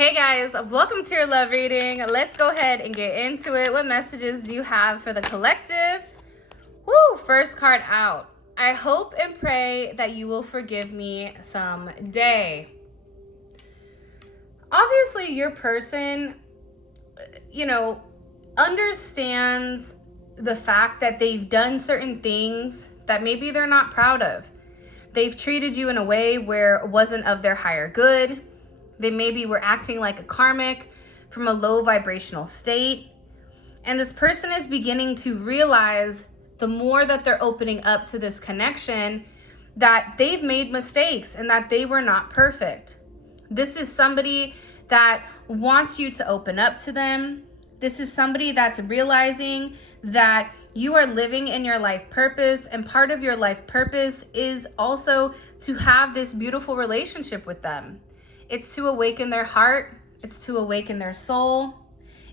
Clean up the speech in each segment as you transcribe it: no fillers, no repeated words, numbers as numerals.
Hey guys, welcome to your love reading. Let's go ahead and get into it. What messages do you have for the collective? Woo, first card out. I hope and pray that you will forgive me someday. Obviously, your person, understands the fact that they've done certain things that maybe they're not proud of. They've treated you in a way where it wasn't of their higher good. They maybe were acting like a karmic from a low vibrational state. And this person is beginning to realize the more that they're opening up to this connection that they've made mistakes and that they were not perfect. This is somebody that wants you to open up to them. This is somebody that's realizing that you are living in your life purpose, and part of your life purpose is also to have this beautiful relationship with them. It's to awaken their heart. It's to awaken their soul.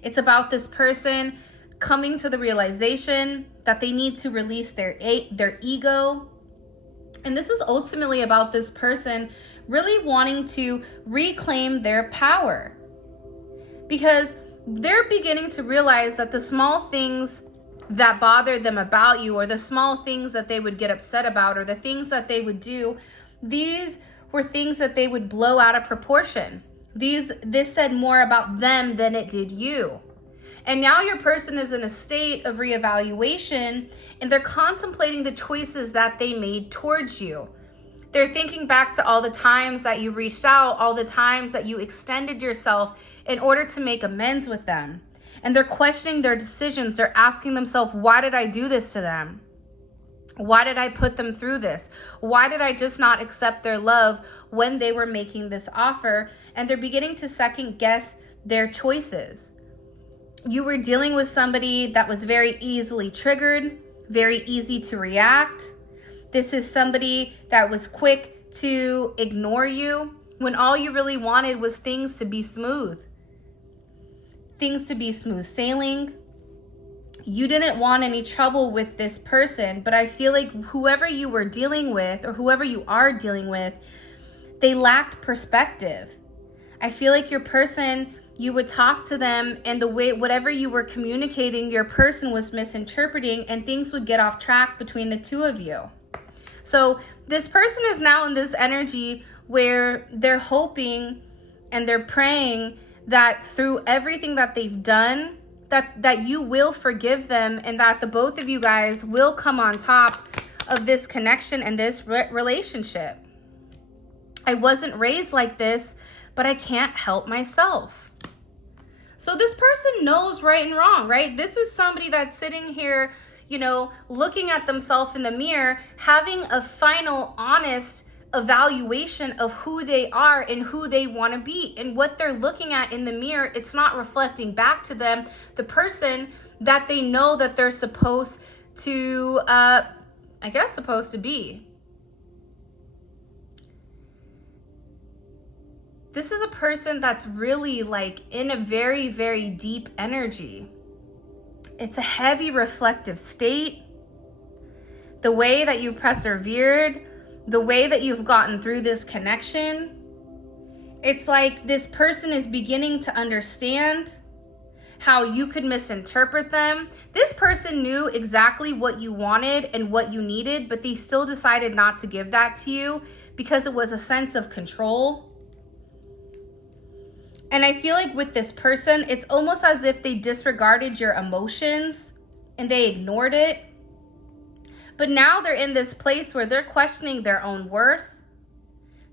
It's about this person coming to the realization that they need to release their ego. And this is ultimately about this person really wanting to reclaim their power, because they're beginning to realize that the small things that bother them about you, or the small things that they would get upset about, or the things that they would do, these were things that they would blow out of proportion. This said more about them than it did you. And now your person is in a state of reevaluation, and they're contemplating the choices that they made towards you. They're thinking back to all the times that you reached out, all the times that you extended yourself in order to make amends with them. And they're questioning their decisions. They're asking themselves, why did I do this to them? Why did I put them through this? Why did I just not accept their love when they were making this offer? And they're beginning to second guess their choices. You were dealing with somebody that was very easily triggered, very easy to react. This is somebody that was quick to ignore you when all you really wanted was things to be smooth. Things to be smooth sailing. You didn't want any trouble with this person, but I feel like whoever you were dealing with, or whoever you are dealing with, they lacked perspective. I feel like your person, you would talk to them, and the way, whatever you were communicating, your person was misinterpreting, and things would get off track between the two of you. So this person is now in this energy where they're hoping and they're praying that through everything that they've done, that you will forgive them, and that the both of you guys will come on top of this connection and this relationship. I wasn't raised like this, but I can't help myself. So this person knows right and wrong, right? This is somebody that's sitting here, looking at themselves in the mirror, having a final, honest evaluation of who they are and who they want to be, and what they're looking at in the mirror. It's not reflecting back to them the person that they know that they're supposed to be. This is a person that's really in a very, very deep energy. It's a heavy reflective state. The way that you persevered, the way that you've gotten through this connection, it's like this person is beginning to understand how you could misinterpret them. This person knew exactly what you wanted and what you needed, but they still decided not to give that to you because it was a sense of control. And I feel like with this person, it's almost as if they disregarded your emotions and they ignored it. But now they're in this place where they're questioning their own worth.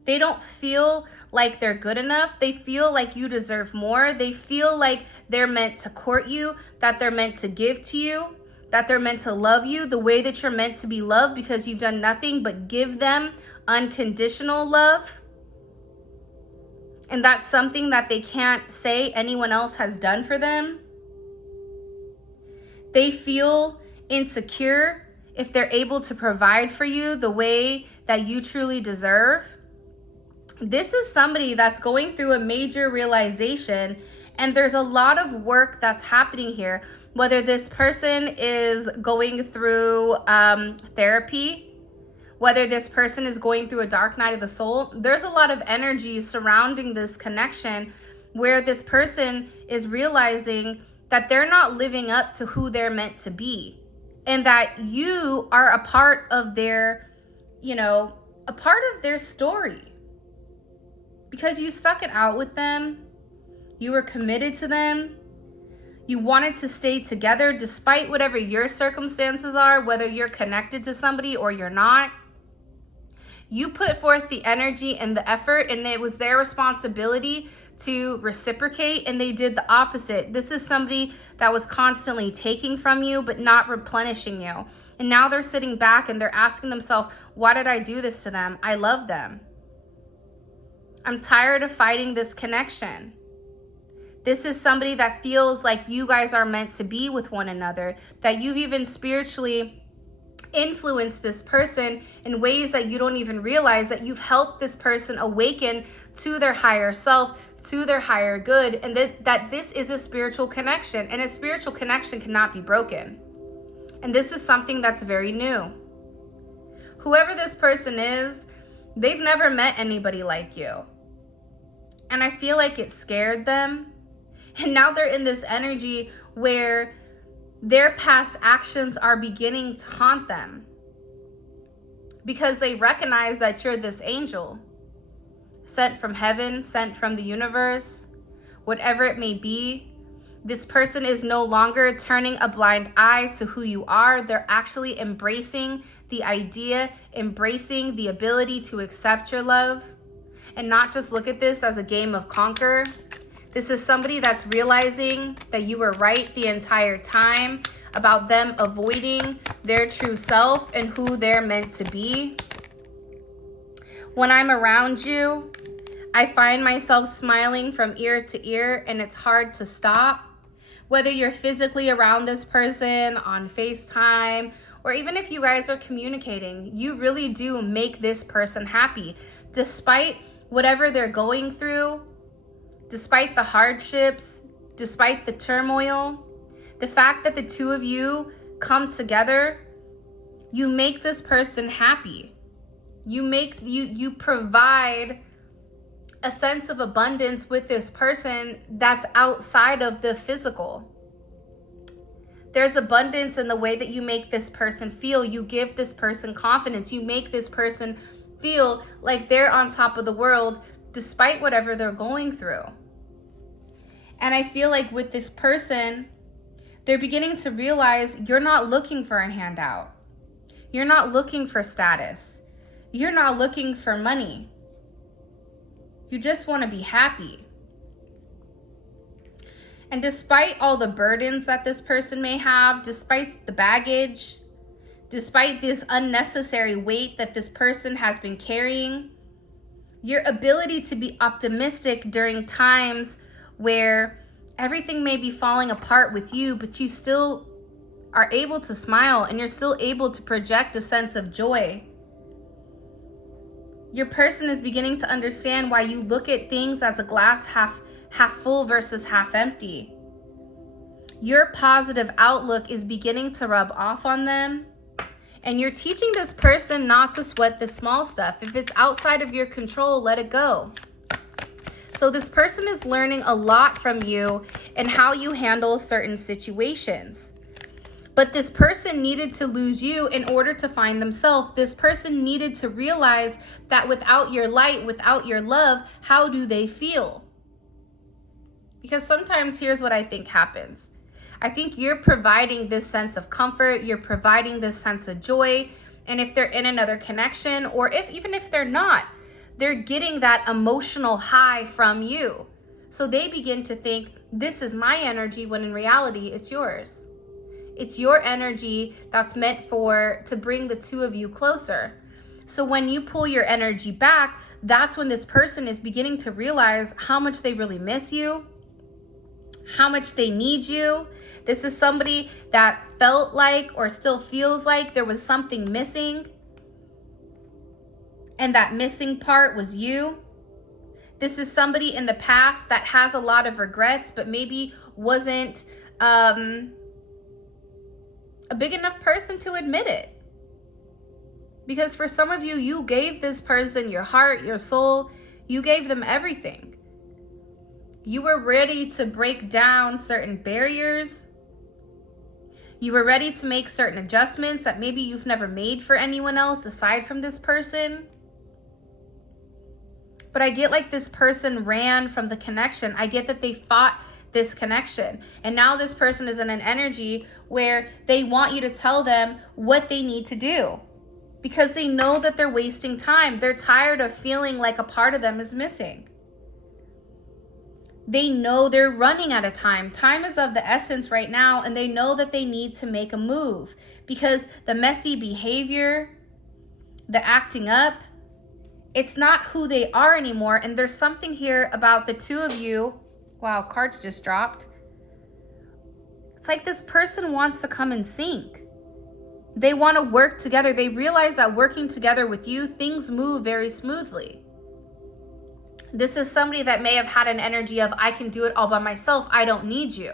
They don't feel like they're good enough. They feel like you deserve more. They feel like they're meant to court you, that they're meant to give to you, that they're meant to love you the way that you're meant to be loved, because you've done nothing but give them unconditional love. And that's something that they can't say anyone else has done for them. They feel insecure if they're able to provide for you the way that you truly deserve. This is somebody that's going through a major realization, and there's a lot of work that's happening here. Whether this person is going through therapy, whether this person is going through a dark night of the soul, there's a lot of energy surrounding this connection where this person is realizing that they're not living up to who they're meant to be, and that you are a part of their, a part of their story, because you stuck it out with them. You were committed to them. You wanted to stay together despite whatever your circumstances are, whether you're connected to somebody or you're not. You put forth the energy and the effort, and it was their responsibility to reciprocate, and they did the opposite. This is somebody that was constantly taking from you but not replenishing you. And now they're sitting back and they're asking themselves, why did I do this to them? I love them. I'm tired of fighting this connection. This is somebody that feels like you guys are meant to be with one another, that you've even spiritually influenced this person in ways that you don't even realize, that you've helped this person awaken to their higher self, to their higher good, and that this is a spiritual connection, and a spiritual connection cannot be broken. And this is something that's very new. Whoever this person is, they've never met anybody like you. And I feel like it scared them. And now they're in this energy where their past actions are beginning to haunt them, because they recognize that you're this angel sent from heaven, sent from the universe, whatever it may be. This person is no longer turning a blind eye to who you are. They're actually embracing the idea, embracing the ability to accept your love, and not just look at this as a game of conquer. This is somebody that's realizing that you were right the entire time about them avoiding their true self and who they're meant to be. When I'm around you, I find myself smiling from ear to ear, and it's hard to stop. Whether you're physically around this person on FaceTime, or even if you guys are communicating, you really do make this person happy. Despite whatever they're going through, despite the hardships, despite the turmoil, the fact that the two of you come together, you make this person happy. You provide a sense of abundance with this person that's outside of the physical. There's abundance in the way that you make this person feel. You give this person confidence. You make this person feel like they're on top of the world despite whatever they're going through. And I feel like with this person, they're beginning to realize you're not looking for a handout. You're not looking for status. You're not looking for money. You just want to be happy. And despite all the burdens that this person may have, despite the baggage, despite this unnecessary weight that this person has been carrying, your ability to be optimistic during times where everything may be falling apart with you, but you still are able to smile and you're still able to project a sense of joy. Your person is beginning to understand why you look at things as a glass half full versus half empty. Your positive outlook is beginning to rub off on them, and you're teaching this person not to sweat the small stuff. If it's outside of your control, let it go. So this person is learning a lot from you and how you handle certain situations. But this person needed to lose you in order to find themselves. This person needed to realize that without your light, without your love, how do they feel? Because sometimes here's what I think happens. I think you're providing this sense of comfort. You're providing this sense of joy. And if they're in another connection, or even if they're not, they're getting that emotional high from you. So they begin to think, this is my energy, when in reality, it's yours. It's your energy that's meant to bring the two of you closer. So when you pull your energy back, that's when this person is beginning to realize how much they really miss you, how much they need you. This is somebody that felt like, or still feels like, there was something missing. And that missing part was you. This is somebody in the past that has a lot of regrets, but maybe wasn't a big enough person to admit it. Because for some of you, you gave this person your heart, your soul. You gave them everything. You were ready to break down certain barriers. You were ready to make certain adjustments that maybe you've never made for anyone else aside from this person. But I get like this person ran from the connection. I get that they fought this connection. And now this person is in an energy where they want you to tell them what they need to do because they know that they're wasting time. They're tired of feeling like a part of them is missing. They know they're running out of time. Time is of the essence right now, and they know that they need to make a move because the messy behavior, the acting up, it's not who they are anymore. And there's something here about the two of you. Wow, cards just dropped. It's like this person wants to come in sync. They want to work together. They realize that working together with you, things move very smoothly. This is somebody that may have had an energy of, I can do it all by myself. I don't need you.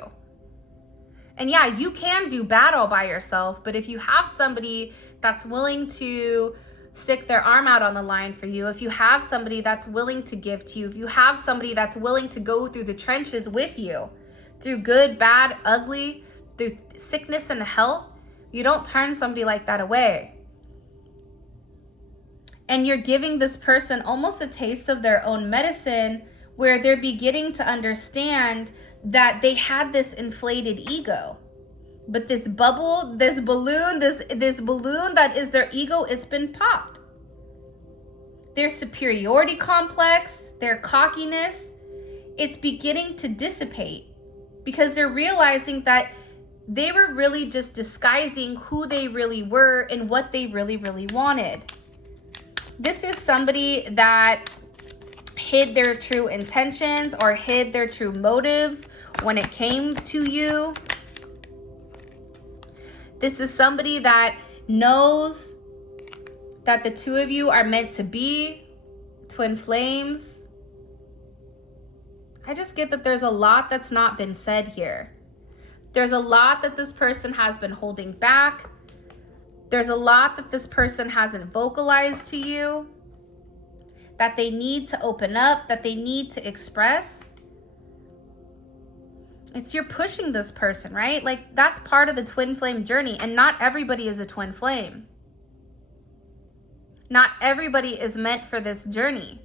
And yeah, you can do bad all by yourself. But if you have somebody that's willing to stick their arm out on the line for you, if you have somebody that's willing to give to you, if you have somebody that's willing to go through the trenches with you, through good, bad, ugly, through sickness and health, you don't turn somebody like that away. And you're giving this person almost a taste of their own medicine where they're beginning to understand that they had this inflated ego. But this bubble, this balloon that is their ego, it's been popped. Their superiority complex, their cockiness, it's beginning to dissipate because they're realizing that they were really just disguising who they really were and what they really, really wanted. This is somebody that hid their true intentions or hid their true motives when it came to you. This is somebody that knows that the two of you are meant to be twin flames. I just get that there's a lot that's not been said here. There's a lot that this person has been holding back. There's a lot that this person hasn't vocalized to you, that they need to open up, that they need to express. It's you're pushing this person, right? Like that's part of the twin flame journey, and not everybody is a twin flame. Not everybody is meant for this journey.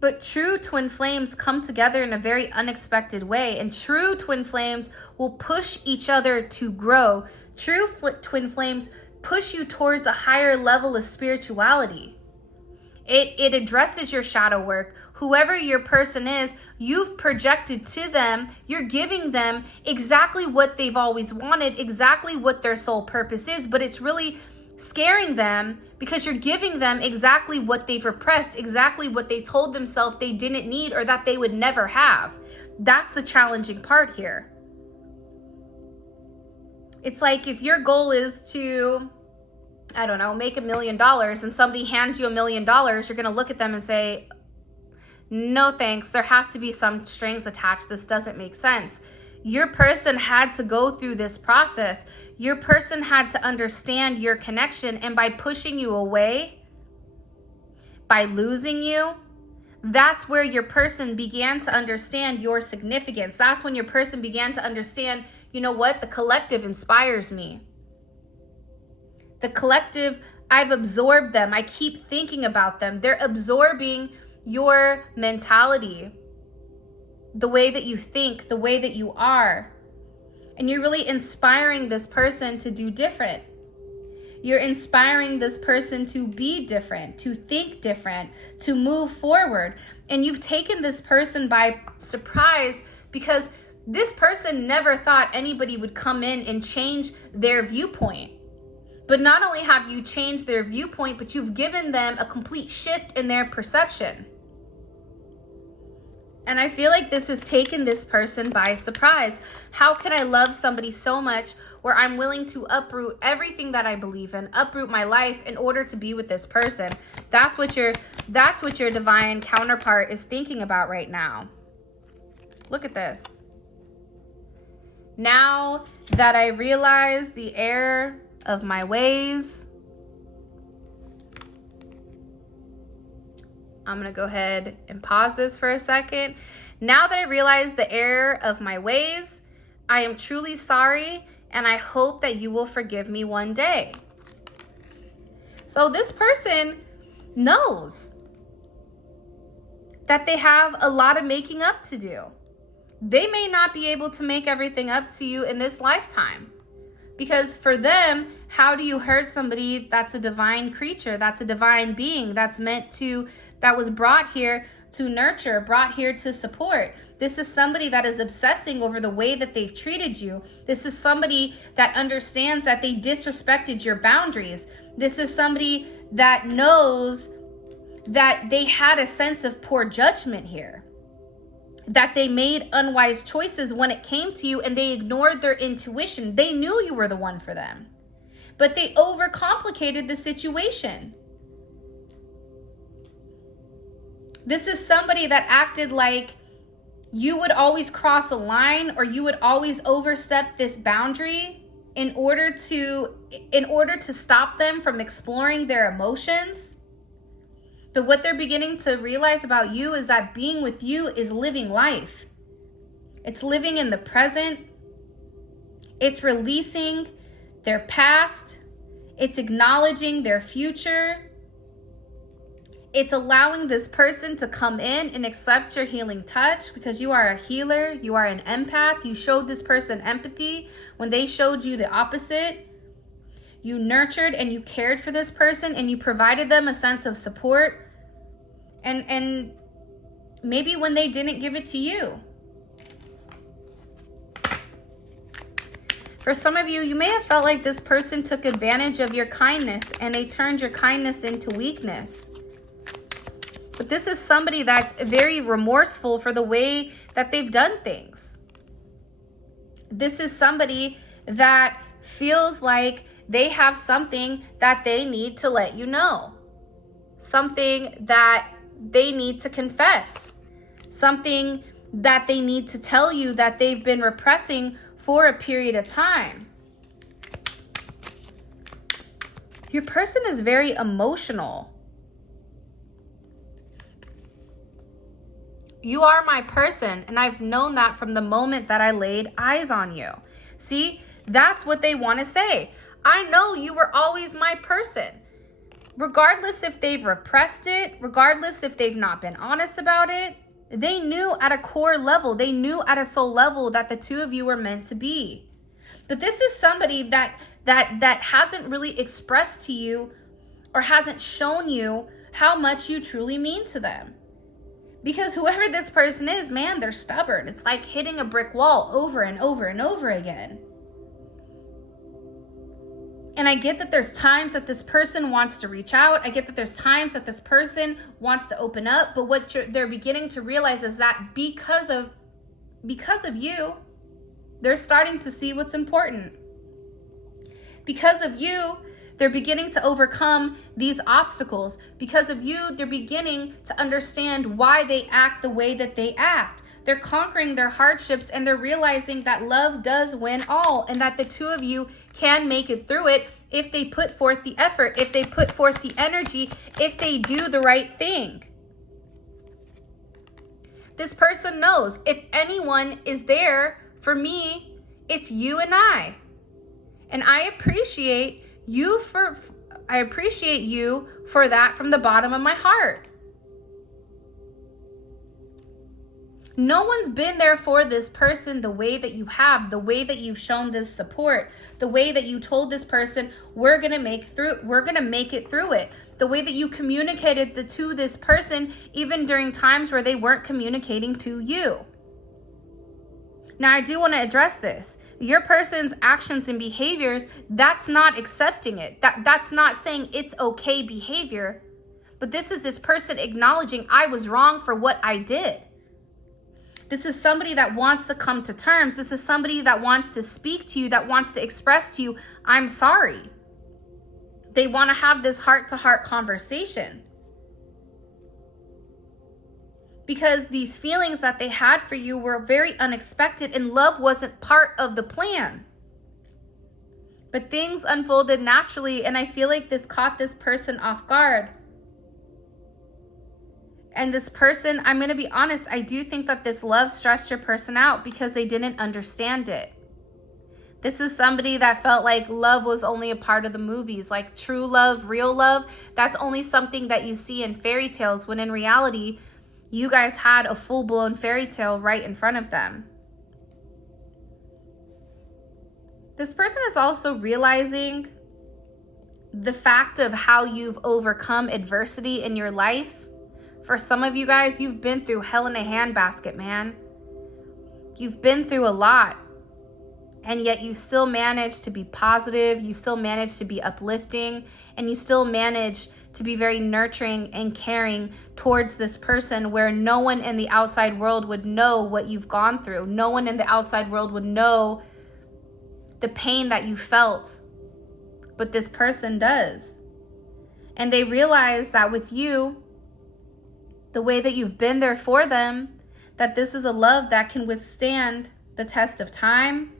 But true twin flames come together in a very unexpected way, and true twin flames will push each other to grow. True twin flames push you towards a higher level of spirituality. It addresses your shadow work. Whoever your person is, you've projected to them, you're giving them exactly what they've always wanted, exactly what their soul purpose is, but it's really scaring them because you're giving them exactly what they've repressed, exactly what they told themselves they didn't need or that they would never have. That's the challenging part here. It's like if your goal is to, I don't know, make $1 million and somebody hands you $1 million, you're going to look at them and say, no thanks, there has to be some strings attached. This doesn't make sense. Your person had to go through this process. Your person had to understand your connection, and by pushing you away, by losing you, that's where your person began to understand your significance. That's when your person began to understand, you know what, the collective inspires me. The collective, I've absorbed them. I keep thinking about them. They're absorbing your mentality, the way that you think, the way that you are. And you're really inspiring this person to do different. You're inspiring this person to be different, to think different, to move forward. And you've taken this person by surprise because this person never thought anybody would come in and change their viewpoint. But not only have you changed their viewpoint, but you've given them a complete shift in their perception. And I feel like this has taken this person by surprise. How can I love somebody so much where I'm willing to uproot everything that I believe in, uproot my life in order to be with this person? That's what your divine counterpart is thinking about right now. Look at this. Now that I realize the error of my ways, I'm going to go ahead and pause this for a second. Now that I realize the error of my ways, I am truly sorry, and I hope that you will forgive me one day. So this person knows that they have a lot of making up to do. They may not be able to make everything up to you in this lifetime. Because for them, how do you hurt somebody that's a divine creature, that's a divine being, that was brought here to nurture, brought here to support? This is somebody that is obsessing over the way that they've treated you. This is somebody that understands that they disrespected your boundaries. This is somebody that knows that they had a sense of poor judgment here, that they made unwise choices when it came to you, and they ignored their intuition. They knew you were the one for them, but they overcomplicated the situation. This is somebody that acted like you would always cross a line, or you would always overstep this boundary in order to stop them from exploring their emotions. But what they're beginning to realize about you is that being with you is living life. It's living in the present. It's releasing their past. It's acknowledging their future. It's allowing this person to come in and accept your healing touch, because you are a healer. You are an empath. You showed this person empathy when they showed you the opposite. You nurtured and you cared for this person, and you provided them a sense of support. And maybe when they didn't give it to you. For some of you, you may have felt like this person took advantage of your kindness, and they turned your kindness into weakness. But this is somebody that's very remorseful for the way that they've done things. This is somebody that feels like they have something that they need to let you know. Something that they need to confess. Something that they need to tell you that they've been repressing for a period of time. Your person is very emotional. You are my person, and I've known that from the moment that I laid eyes on you. See, that's what they want to say. I know you were always my person. Regardless if they've repressed it, regardless if they've not been honest about it, they knew at a core level, they knew at a soul level that the two of you were meant to be. But this is somebody that hasn't really expressed to you, or hasn't shown you how much you truly mean to them. Because whoever this person is, man, they're stubborn. It's like hitting a brick wall over and over and over again. And I get that there's times that this person wants to reach out. I get that there's times that this person wants to open up. But what they're beginning to realize is that because of you, they're starting to see what's important. Because of you, they're beginning to overcome these obstacles. Because of you, they're beginning to understand why they act the way that they act. They're conquering their hardships, and they're realizing that love does win all, and that the two of you can make it through it if they put forth the effort, if they put forth the energy, if they do the right thing. This person knows if anyone is there for me, it's you and I. And I appreciate you for that from the bottom of my heart. No one's been there for this person the way that you have, the way that you've shown this support, the way that you told this person, we're going to make it through it. The way that you communicated to this person, even during times where they weren't communicating to you. Now, I do want to address this. Your person's actions and behaviors, that's not accepting it. That's not saying it's okay behavior. But this is this person acknowledging, I was wrong for what I did. This is somebody that wants to come to terms. This is somebody that wants to speak to you, that wants to express to you, I'm sorry. They want to have this heart-to-heart conversation. Because these feelings that they had for you were very unexpected, and love wasn't part of the plan. But things unfolded naturally, and I feel like this caught this person off guard. And this person, I'm going to be honest, I do think that this love stressed your person out because they didn't understand it. This is somebody that felt like love was only a part of the movies, like true love, real love. That's only something that you see in fairy tales, when in reality, you guys had a full-blown fairy tale right in front of them. This person is also realizing the fact of how you've overcome adversity in your life. For some of you guys, you've been through hell in a handbasket, man. You've been through a lot. And yet you still manage to be positive, you still manage to be uplifting, and you still manage to be very nurturing and caring towards this person, where no one in the outside world would know what you've gone through. No one in the outside world would know the pain that you felt, but this person does. And they realize that with you, the way that you've been there for them, that this is a love that can withstand the test of time.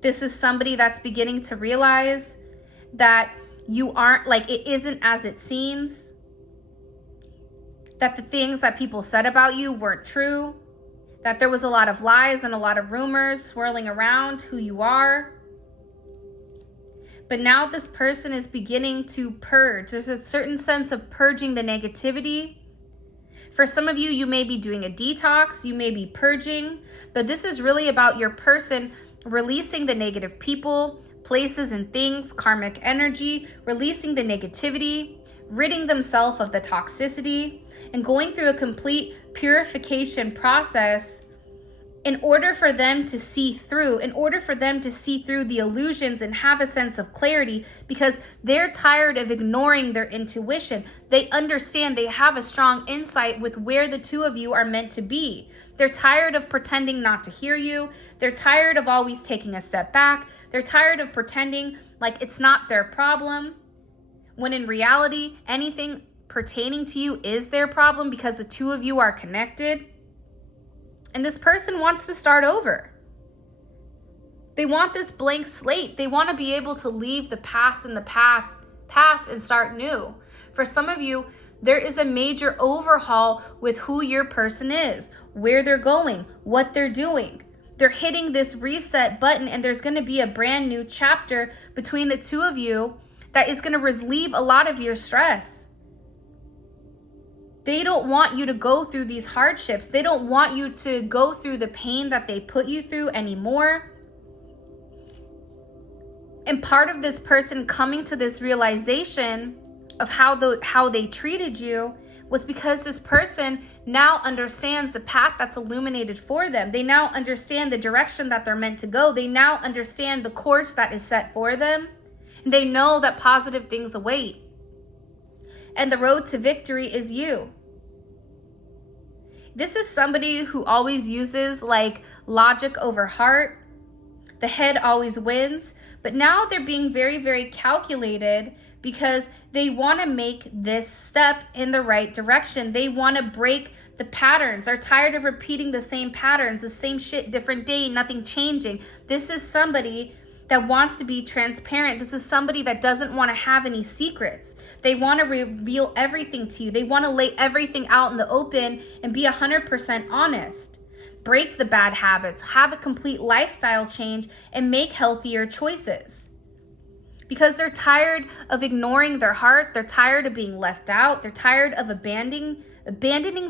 This is somebody that's beginning to realize that you aren't, like, it isn't as it seems, that the things that people said about you weren't true, that there was a lot of lies and a lot of rumors swirling around who you are. But now this person is beginning to purge. There's a certain sense of purging the negativity. For some of you, you may be doing a detox, you may be purging, but this is really about your person releasing the negative people, places, and things, karmic energy, releasing the negativity, ridding themselves of the toxicity, and going through a complete purification process in order for them to see through, the illusions and have a sense of clarity, because they're tired of ignoring their intuition. They understand, they have a strong insight with where the two of you are meant to be. They're tired of pretending not to hear you. They're tired of always taking a step back. They're tired of pretending like it's not their problem, when in reality, anything pertaining to you is their problem, because the two of you are connected. And this person wants to start over. They want this blank slate. They want to be able to leave the past in the past and start new. For some of you, there is a major overhaul with who your person is, where they're going, what they're doing. They're hitting this reset button, and there's going to be a brand new chapter between the two of you that is going to relieve a lot of your stress. They don't want you to go through these hardships. They don't want you to go through the pain that they put you through anymore. And part of this person coming to this realization of how they treated you was because this person now understands the path that's illuminated for them. They now understand the direction that they're meant to go. They now understand the course that is set for them. And they know that positive things await. And the road to victory is you. This is somebody who always uses like logic over heart. The head always wins. But now they're being very, very calculated, because they want to make this step in the right direction. They want to break the patterns. They're tired of repeating the same patterns, the same shit, different day, nothing changing. This is somebody that wants to be transparent. This is somebody that doesn't want to have any secrets. They want to reveal everything to you. They want to lay everything out in the open and be 100% honest. Break the bad habits, have a complete lifestyle change, and make healthier choices. Because they're tired of ignoring their heart. They're tired of being left out. They're tired of abandoning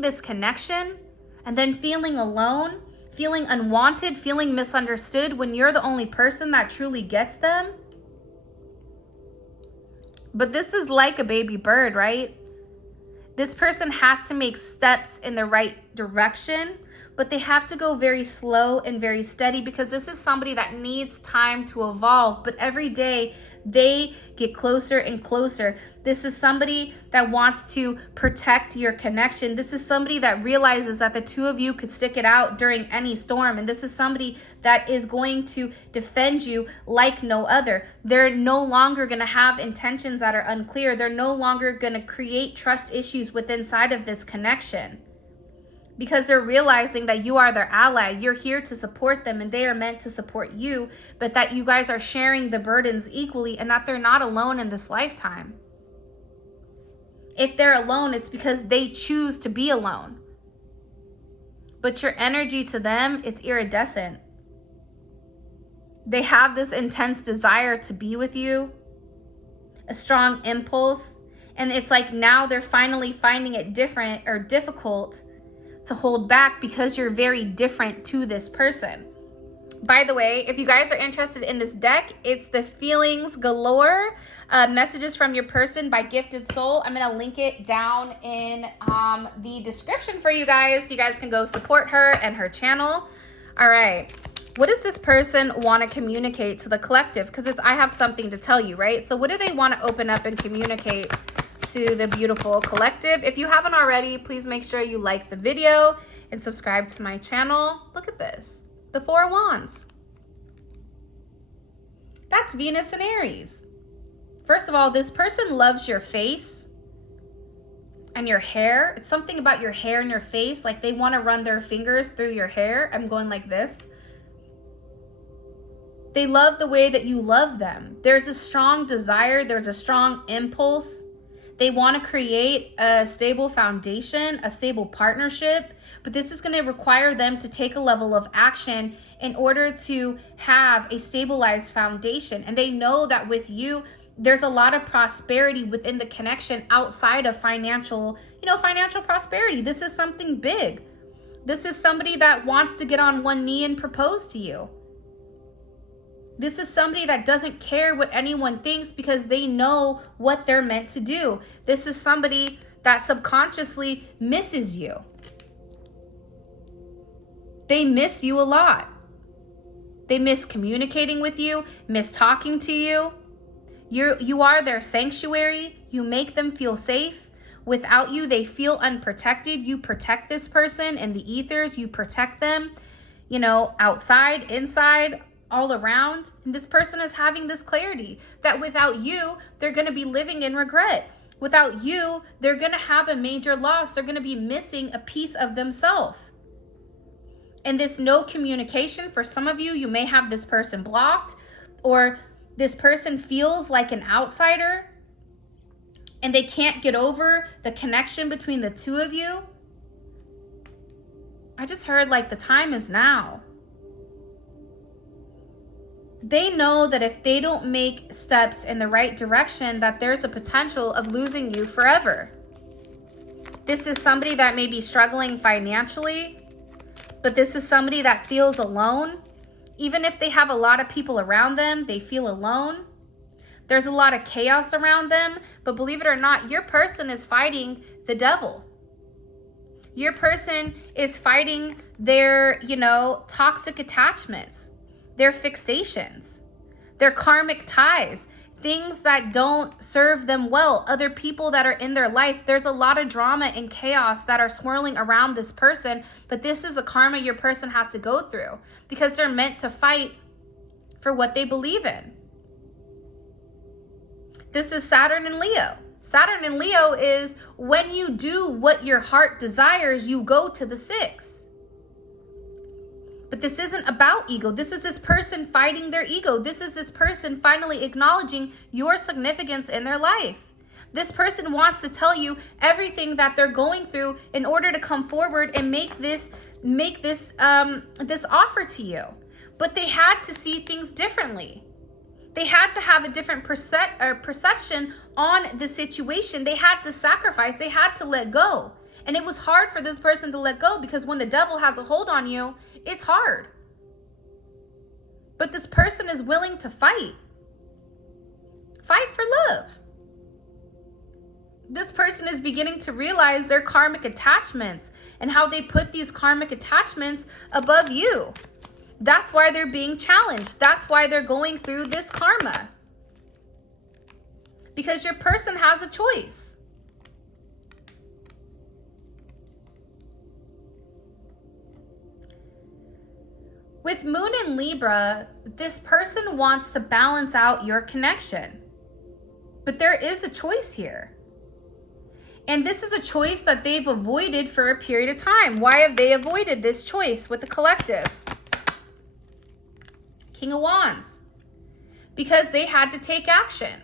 this connection and then feeling alone, feeling unwanted, feeling misunderstood when you're the only person that truly gets them. But this is like a baby bird, right? This person has to make steps in the right direction, but they have to go very slow and very steady, because this is somebody that needs time to evolve. But every day they get closer and closer. This is somebody that wants to protect your connection. This is somebody that realizes that the two of you could stick it out during any storm. And this is somebody that is going to defend you like no other. They're no longer going to have intentions that are unclear. They're no longer going to create trust issues within inside of this connection, because they're realizing that you are their ally. You're here to support them, and they are meant to support you, but that you guys are sharing the burdens equally, and that they're not alone in this lifetime. If they're alone, it's because they choose to be alone. But your energy to them, it's iridescent. They have this intense desire to be with you, a strong impulse. And it's like now they're finally finding it difficult to hold back because you're very different to this person. By the way, if you guys are interested in this deck, it's the Feelings Galore, Messages from Your Person by Gifted Soul. I'm going to link it down in the description for you guys. You guys can go support her and her channel. All right. What does this person want to communicate to the collective? Because I have something to tell you, right? So what do they want to open up and communicate to the beautiful collective? If you haven't already, please make sure you like the video and subscribe to my channel. Look at this. The Four of Wands. That's Venus and Aries. First of all, this person loves your face and your hair. It's something about your hair and your face. Like they want to run their fingers through your hair. I'm going like this. They love the way that you love them. There's a strong desire. There's a strong impulse. They want to create a stable foundation, a stable partnership, but this is going to require them to take a level of action in order to have a stabilized foundation. And they know that with you, there's a lot of prosperity within the connection outside of financial prosperity. This is something big. This is somebody that wants to get on one knee and propose to you. This is somebody that doesn't care what anyone thinks because they know what they're meant to do. This is somebody that subconsciously misses you. They miss you a lot. They miss communicating with you, miss talking to you. You are their sanctuary. You make them feel safe. Without you, they feel unprotected. You protect this person in the ethers. You protect them, outside, inside, all around. And this person is having this clarity that without you, they're going to be living in regret. Without you, they're going to have a major loss. They're going to be missing a piece of themselves. And this no communication, for some of you, you may have this person blocked, or this person feels like an outsider and they can't get over the connection between the two of you. I just heard like the time is now. They know that if they don't make steps in the right direction, that there's a potential of losing you forever. This is somebody that may be struggling financially, but this is somebody that feels alone. Even if they have a lot of people around them, they feel alone. There's a lot of chaos around them, but believe it or not, your person is fighting the devil. Your person is fighting their, toxic attachments, their fixations, their karmic ties, things that don't serve them well, other people that are in their life. There's a lot of drama and chaos that are swirling around this person, but this is the karma your person has to go through because they're meant to fight for what they believe in. This is Saturn and Leo. Saturn and Leo is when you do what your heart desires, you go to the 6. But this isn't about ego. This is this person fighting their ego. This is this person finally acknowledging your significance in their life. This person wants to tell you everything that they're going through in order to come forward and make this offer to you. But they had to see things differently. They had to have a different perception on the situation. They had to sacrifice. They had to let go. And it was hard for this person to let go because when the devil has a hold on you, it's hard. But this person is willing to fight. Fight for love. This person is beginning to realize their karmic attachments and how they put these karmic attachments above you. That's why they're being challenged. That's why they're going through this karma. Because your person has a choice. With Moon in Libra, this person wants to balance out your connection. But there is a choice here. And this is a choice that they've avoided for a period of time. Why have they avoided this choice with the collective? King of Wands. Because they had to take action.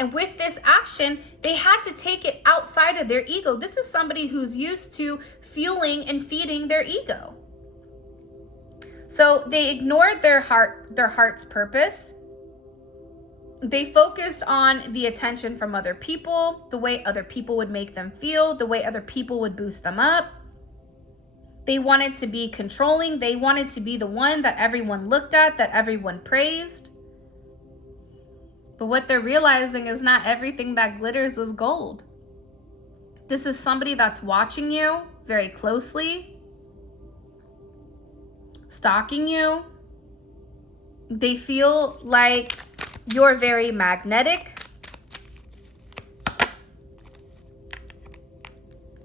And with this action, they had to take it outside of their ego. This is somebody who's used to fueling and feeding their ego. So they ignored their heart's purpose. They focused on the attention from other people, the way other people would make them feel, the way other people would boost them up. They wanted to be controlling. They wanted to be the one that everyone looked at, that everyone praised. But what they're realizing is not everything that glitters is gold. This is somebody that's watching you very closely, stalking you. They feel like you're very magnetic.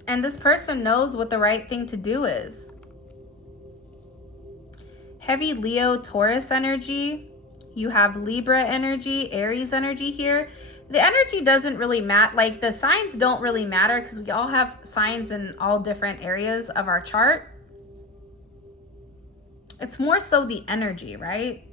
And this person knows what the right thing to do is. Heavy Leo, Taurus energy. You have Libra energy, Aries energy here. The energy doesn't really matter. Like the signs don't really matter because we all have signs in all different areas of our chart. It's more so the energy, right?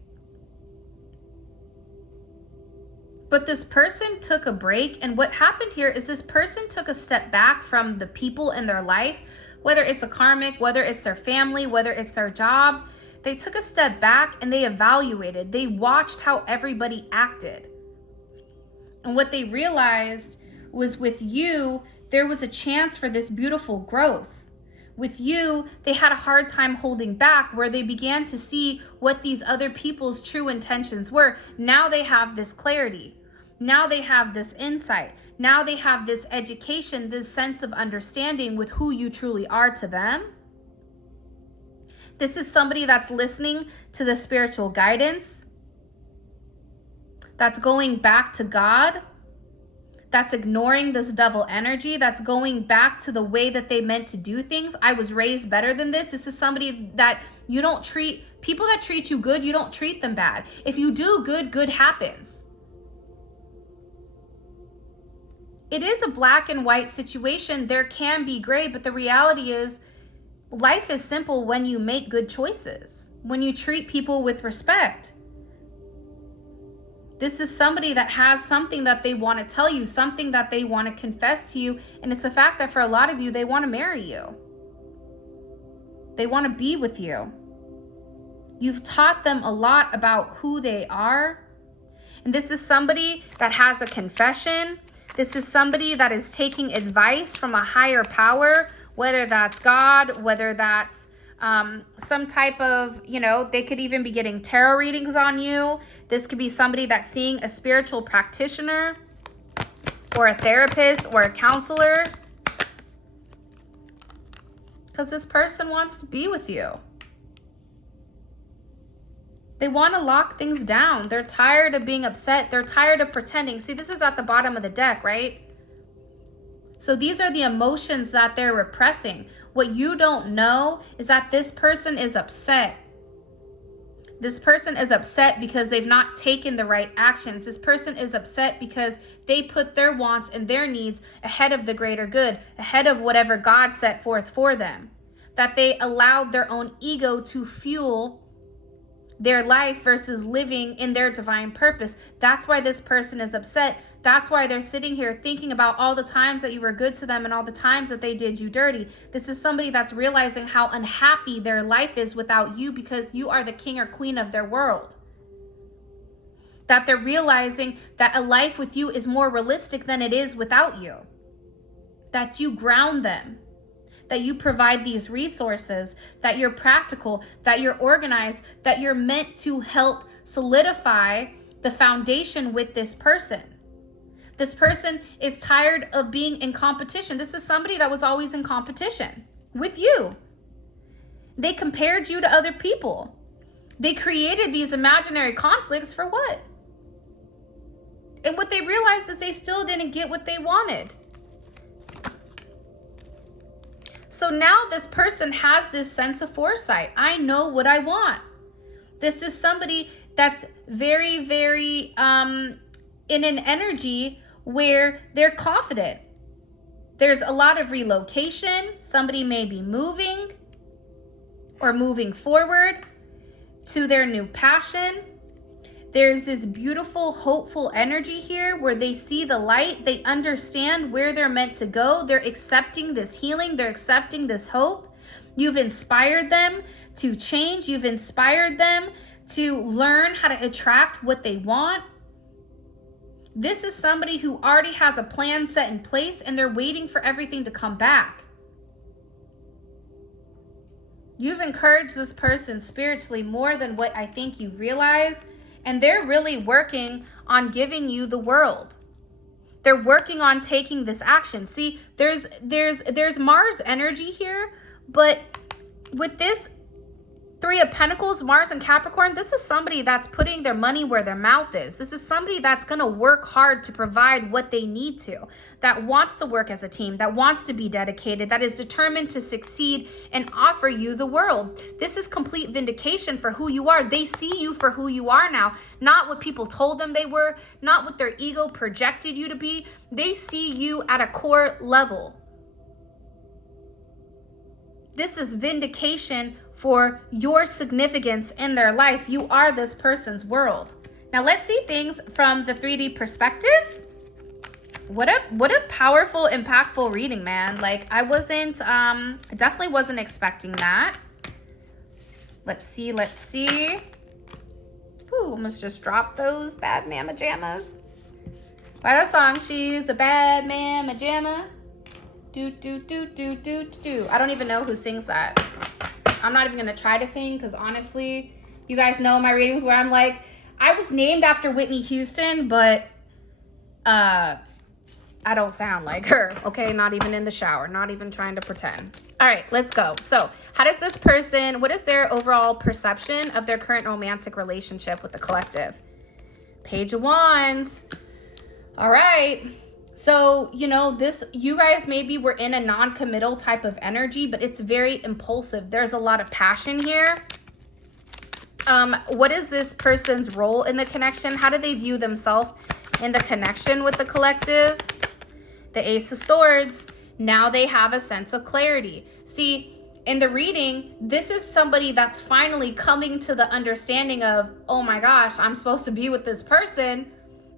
But this person took a break, and what happened here is this person took a step back from the people in their life, whether it's a karmic, whether it's their family, whether it's their job. They took a step back and they evaluated. They watched how everybody acted. And what they realized was with you, there was a chance for this beautiful growth. With you, they had a hard time holding back, where they began to see what these other people's true intentions were. Now they have this clarity. Now they have this insight. Now they have this education, this sense of understanding with who you truly are to them. This is somebody that's listening to the spiritual guidance, that's going back to God, that's ignoring this devil energy, that's going back to the way that they meant to do things. I was raised better than this. This is somebody that you don't treat, people that treat you good, you don't treat them bad. If you do good, good happens. It is a black and white situation. There can be gray, but the reality is life is simple when you make good choices, when you treat people with respect. This is somebody that has something that they want to tell you, something that they want to confess to you. And it's the fact that for a lot of you, they want to marry you. They want to be with you. You've taught them a lot about who they are. And this is somebody that has a confession. This is somebody that is taking advice from a higher power, whether that's God, whether that's some type of, they could even be getting tarot readings on you. This could be somebody that's seeing a spiritual practitioner or a therapist or a counselor, because this person wants to be with you. They want to lock things down. They're tired of being upset. They're tired of pretending. See, this is at the bottom of the deck, right? So these are the emotions that they're repressing. What you don't know is that this person is upset. This person is upset because they've not taken the right actions. This person is upset because they put their wants and their needs ahead of the greater good, ahead of whatever God set forth for them. That they allowed their own ego to fuel their life versus living in their divine purpose. That's why this person is upset. That's why they're sitting here thinking about all the times that you were good to them and all the times that they did you dirty. This is somebody that's realizing how unhappy their life is without you, because you are the king or queen of their world. That they're realizing that a life with you is more realistic than it is without you. That you ground them. That you provide these resources, that you're practical, that you're organized, that you're meant to help solidify the foundation with this person. This person is tired of being in competition. This is somebody that was always in competition with you. They compared you to other people. They created these imaginary conflicts for what? And what they realized is they still didn't get what they wanted. So now this person has this sense of foresight. I know what I want. This is somebody that's very, very in an energy where they're confident. There's a lot of relocation. Somebody may be moving or moving forward to their new passion. There's this beautiful, hopeful energy here where they see the light. They understand where they're meant to go. They're accepting this healing. They're accepting this hope. You've inspired them to change. You've inspired them to learn how to attract what they want. This is somebody who already has a plan set in place and they're waiting for everything to come back. You've encouraged this person spiritually more than what I think you realize. And they're really working on giving you the world. They're working on taking this action. See, there's Mars energy here, but with this Three of Pentacles, Mars and Capricorn, this is somebody that's putting their money where their mouth is. This is somebody that's going to work hard to provide what they need to, that wants to work as a team, that wants to be dedicated, that is determined to succeed and offer you the world. This is complete vindication for who you are. They see you for who you are now, not what people told them they were, not what their ego projected you to be. They see you at a core level. This is vindication for your significance in their life. You are this person's world. Now let's see things from the 3D perspective. What a powerful, impactful reading, man. Like I definitely wasn't expecting that. Let's see. Ooh, almost just dropped those bad mama jammas. By the song, she's a bad mama jamma. Do, do, do, do, do, do. I don't even know who sings that. I'm not even going to try to sing because honestly, you guys know my readings where I'm like, I was named after Whitney Houston, but I don't sound like her, okay? Not even in the shower, not even trying to pretend. All right, let's go. So how does this person, what is their overall perception of their current romantic relationship with the collective? Page of Wands. All right. So, you know, you guys maybe were in a non-committal type of energy, but it's very impulsive. There's a lot of passion here. What is this person's role in the connection? How do they view themselves in the connection with the collective? The Ace of Swords. Now they have a sense of clarity. See, in the reading, this is somebody that's finally coming to the understanding of, oh my gosh, I'm supposed to be with this person.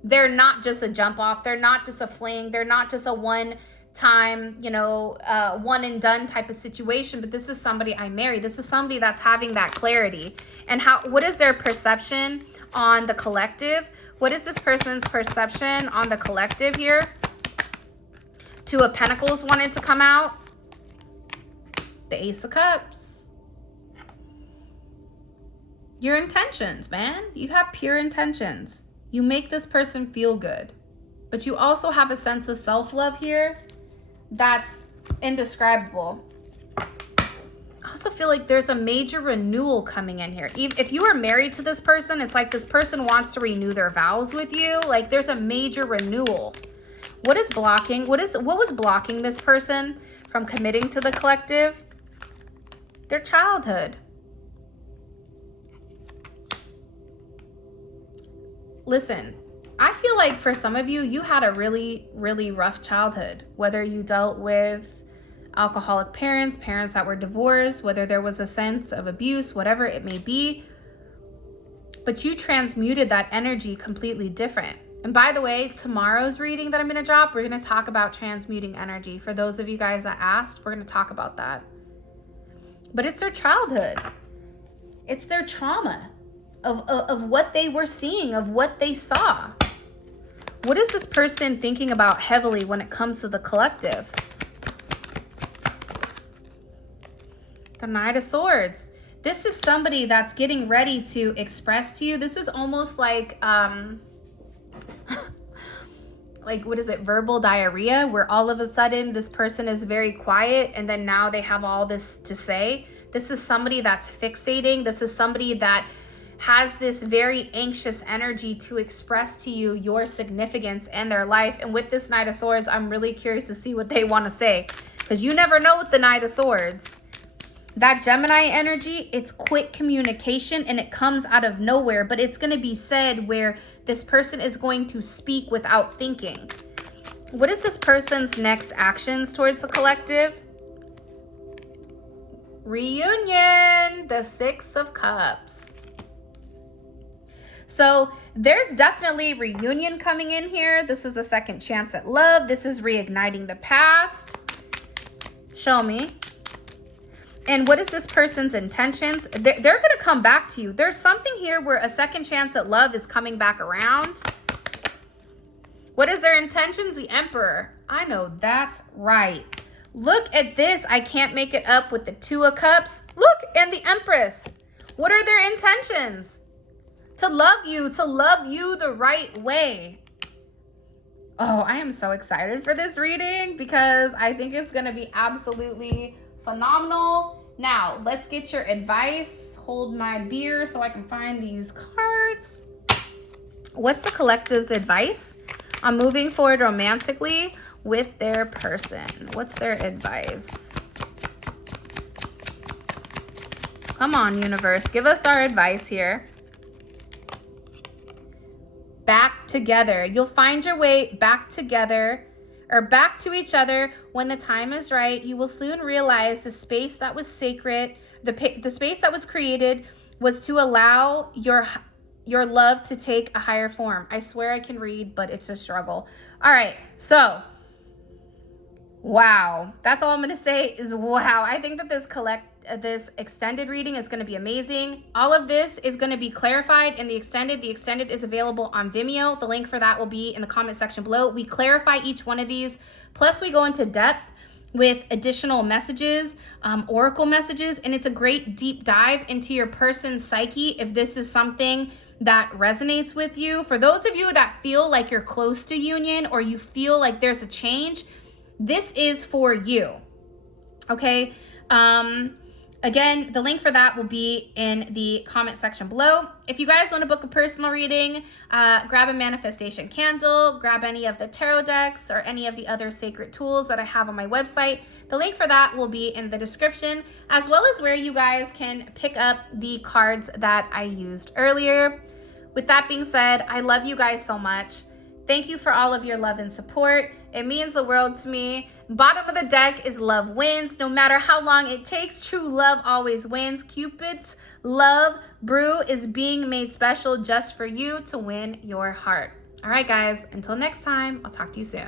They're not just a jump off. They're not just a fling. They're not just a one time, you know, one and done type of situation. But this is somebody I marry. This is somebody that's having that clarity. And what is their perception on the collective? What is this person's perception on the collective here? Two of Pentacles wanted to come out. The Ace of Cups. Your intentions, man. You have pure intentions. You make this person feel good, but you also have a sense of self-love here that's indescribable. I also feel like there's a major renewal coming in here. If you are married to this person, it's like this person wants to renew their vows with you. Like there's a major renewal. What is blocking? What was blocking this person from committing to the collective? Their childhood. Listen, I feel like for some of you, you had a really, really rough childhood, whether you dealt with alcoholic parents, parents that were divorced, whether there was a sense of abuse, whatever it may be, but you transmuted that energy completely different. And by the way, tomorrow's reading that I'm going to drop, we're going to talk about transmuting energy. For those of you guys that asked, we're going to talk about that. But it's their childhood. It's their trauma. Of what they were seeing, of what they saw. What is this person thinking about heavily when it comes to the collective? The Knight of Swords. This is somebody that's getting ready to express to you. This is almost like what is it? Verbal diarrhea, where all of a sudden this person is very quiet and then now they have all this to say. This is somebody that's fixating. This is somebody that has this very anxious energy to express to you your significance in their life. And with this Knight of Swords, I'm really curious to see what they want to say, because you never know with the Knight of Swords. That Gemini energy, it's quick communication and it comes out of nowhere, but it's going to be said where this person is going to speak without thinking. What is this person's next actions towards the collective? Reunion, the Six of Cups. So there's definitely reunion coming in here. This is a second chance at love. This is reigniting the past. Show me. And what is this person's intentions? They're going to come back to you. There's something here where a second chance at love is coming back around. What is their intentions? The Emperor. I know that's right. Look at this. I can't make it up with the Two of Cups. Look, and the Empress. What are their intentions? To love you the right way. Oh, I am so excited for this reading because I think it's going to be absolutely phenomenal. Now, let's get your advice. Hold my beer so I can find these cards. What's the collective's advice on moving forward romantically with their person? What's their advice? Come on, universe. Give us our advice here. Back together. You'll find your way back together or back to each other when the time is right. You will soon realize the space that was sacred, the space that was created was to allow your love to take a higher form. I swear I can read, but it's a struggle. All right, so wow. That's all I'm going to say is wow. I think that this extended reading is going to be amazing. All of this is going to be clarified in the extended. The extended is available on Vimeo. The link for that will be in the comment section below. We clarify each one of these. Plus, we go into depth with additional messages, oracle messages, and it's a great deep dive into your person's psyche if this is something that resonates with you. For those of you that feel like you're close to union or you feel like there's a change, this is for you. Okay. Again, the link for that will be in the comment section below. If you guys want to book a personal reading, grab a manifestation candle, grab any of the tarot decks or any of the other sacred tools that I have on my website. The link for that will be in the description, as well as where you guys can pick up the cards that I used earlier. With that being said, I love you guys so much. Thank you for all of your love and support. It means the world to me. Bottom of the deck is love wins. No matter how long it takes, true love always wins. Cupid's love brew is being made special just for you to win your heart. All right, guys, until next time, I'll talk to you soon.